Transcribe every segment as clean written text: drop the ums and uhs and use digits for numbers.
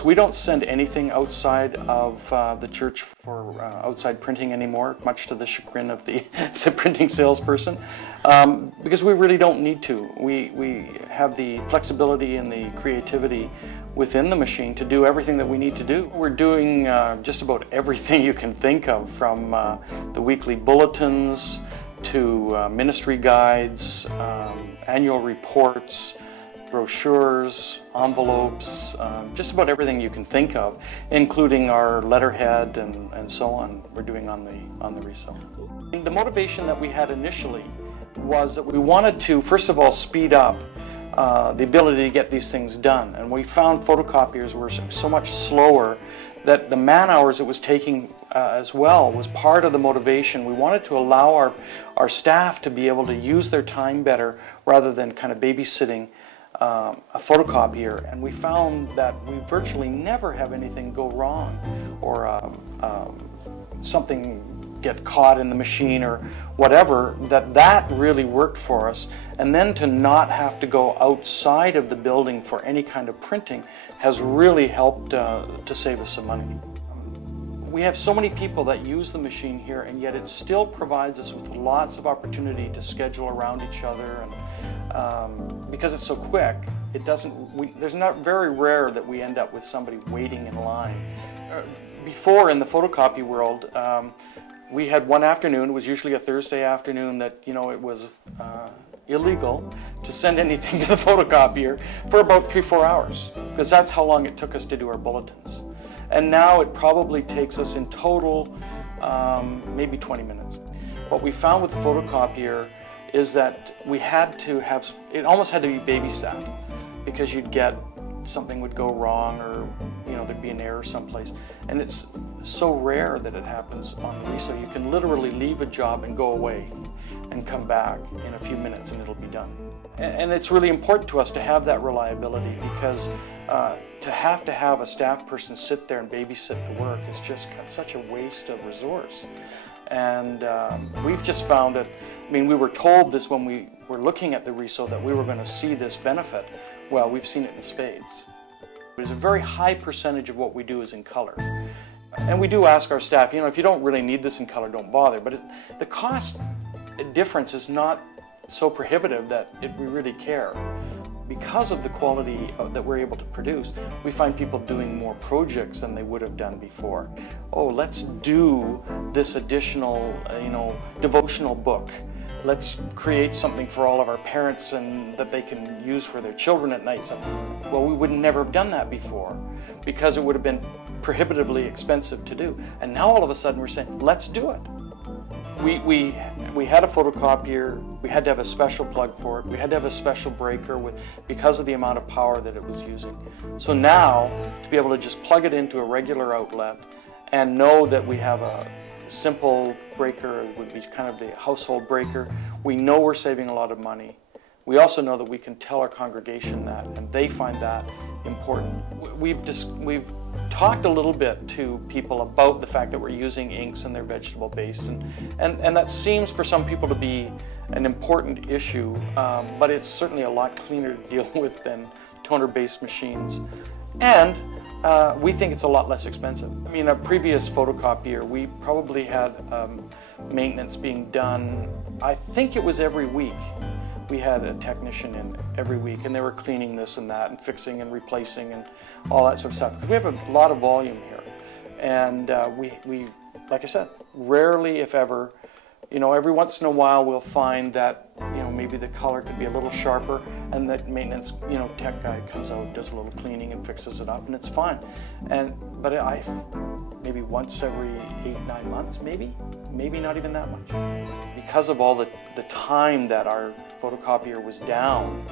course, we don't send anything outside of the church for outside printing anymore, much to the chagrin of the printing salesperson, because we really don't need to. We have the flexibility and the creativity within the machine to do everything that we need to do. We're doing just about everything you can think of, from the weekly bulletins to ministry guides, annual reports, brochures, envelopes, just about everything you can think of, including our letterhead and so on, we're doing on the RISO. The motivation that we had initially was that we wanted to, first of all, speed up the ability to get these things done. And we found photocopiers were so much slower that the man hours it was taking as well was part of the motivation. We wanted to allow our staff to be able to use their time better rather than kind of babysitting a photocopier. And we found that we virtually never have anything go wrong, or something get caught in the machine or whatever, that really worked for us. And then to not have to go outside of the building for any kind of printing has really helped to save us some money. We have so many people that use the machine here, and yet it still provides us with lots of opportunity to schedule around each other, and because it's so quick, it doesn't, there's not very rare that we end up with somebody waiting in line. Before, in the photocopy world, we had one afternoon, it was usually a Thursday afternoon, that, you know, it was illegal to send anything to the photocopier for about 3-4 hours, because that's how long it took us to do our bulletins. And now it probably takes us in total maybe 20 minutes. What we found with the photocopier is that we had to have, it almost had to be babysat, because you'd get, something would go wrong, or you know, there'd be an error someplace. And it's so rare that it happens on the RISO. You can literally leave a job and go away and come back in a few minutes and it'll be done. And it's really important to us to have that reliability, because to have a staff person sit there and babysit the work is just such a waste of resource. And we've just found it, I mean, we were told this when we were looking at the RISO, that we were going to see this benefit. Well, we've seen it in spades. There's a very high percentage of what we do is in color. And we do ask our staff, you know, if you don't really need this in color, don't bother. But the cost difference is not so prohibitive that we really care. Because of the quality that we're able to produce, we find people doing more projects than they would have done before. Oh, let's do this additional, you know, devotional book. Let's create something for all of our parents and that they can use for their children at night. So, well, we would never have done that before, because it would have been prohibitively expensive to do. And now all of a sudden we're saying, let's do it. We had a photocopier, we had to have a special plug for it, we had to have a special breaker because of the amount of power that it was using. So now, to be able to just plug it into a regular outlet and know that we have a simple breaker, it would be kind of the household breaker, we know we're saving a lot of money. We also know that we can tell our congregation that, and they find that important. We've talked a little bit to people about the fact that we're using inks and they're vegetable based, and that seems for some people to be an important issue, but it's certainly a lot cleaner to deal with than toner based machines, and we think it's a lot less expensive. I mean, a previous photocopier, we probably had maintenance being done, I think it was every week. We had a technician in every week, and they were cleaning this and that and fixing and replacing and all that sort of stuff. Because we have a lot of volume here, and we, like I said, rarely, if ever, you know, every once in a while we'll find that, you know, maybe the color could be a little sharper, and that maintenance, you know, tech guy comes out, does a little cleaning and fixes it up, and it's fine. But maybe once every 8-9 months, maybe not even that much. Because of all the time that our photocopier was down,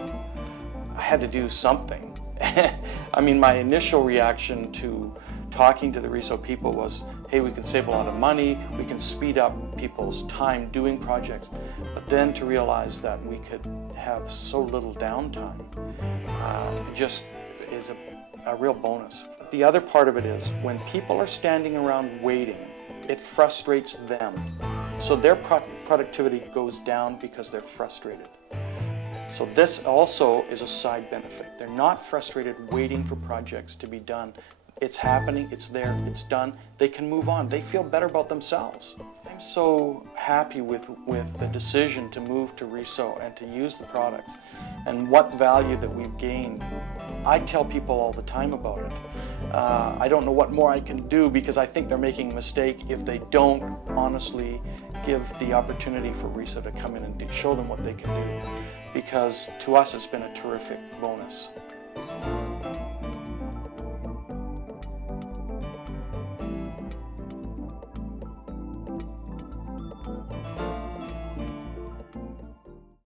I had to do something. I mean, my initial reaction to talking to the RISO people was, hey, we can save a lot of money, we can speed up people's time doing projects, but then to realize that we could have so little downtime just is a real bonus. The other part of it is, when people are standing around waiting, it frustrates them. So their productivity goes down because they're frustrated. So this also is a side benefit. They're not frustrated waiting for projects to be done. it's happening, it's there, it's done, they can move on. They feel better about themselves. I'm so happy with the decision to move to Riso and to use the products and what value that we've gained. I tell people all the time about it. I don't know what more I can do, because I think they're making a mistake if they don't honestly give the opportunity for Riso to come in and show them what they can do, because to us it's been a terrific bonus.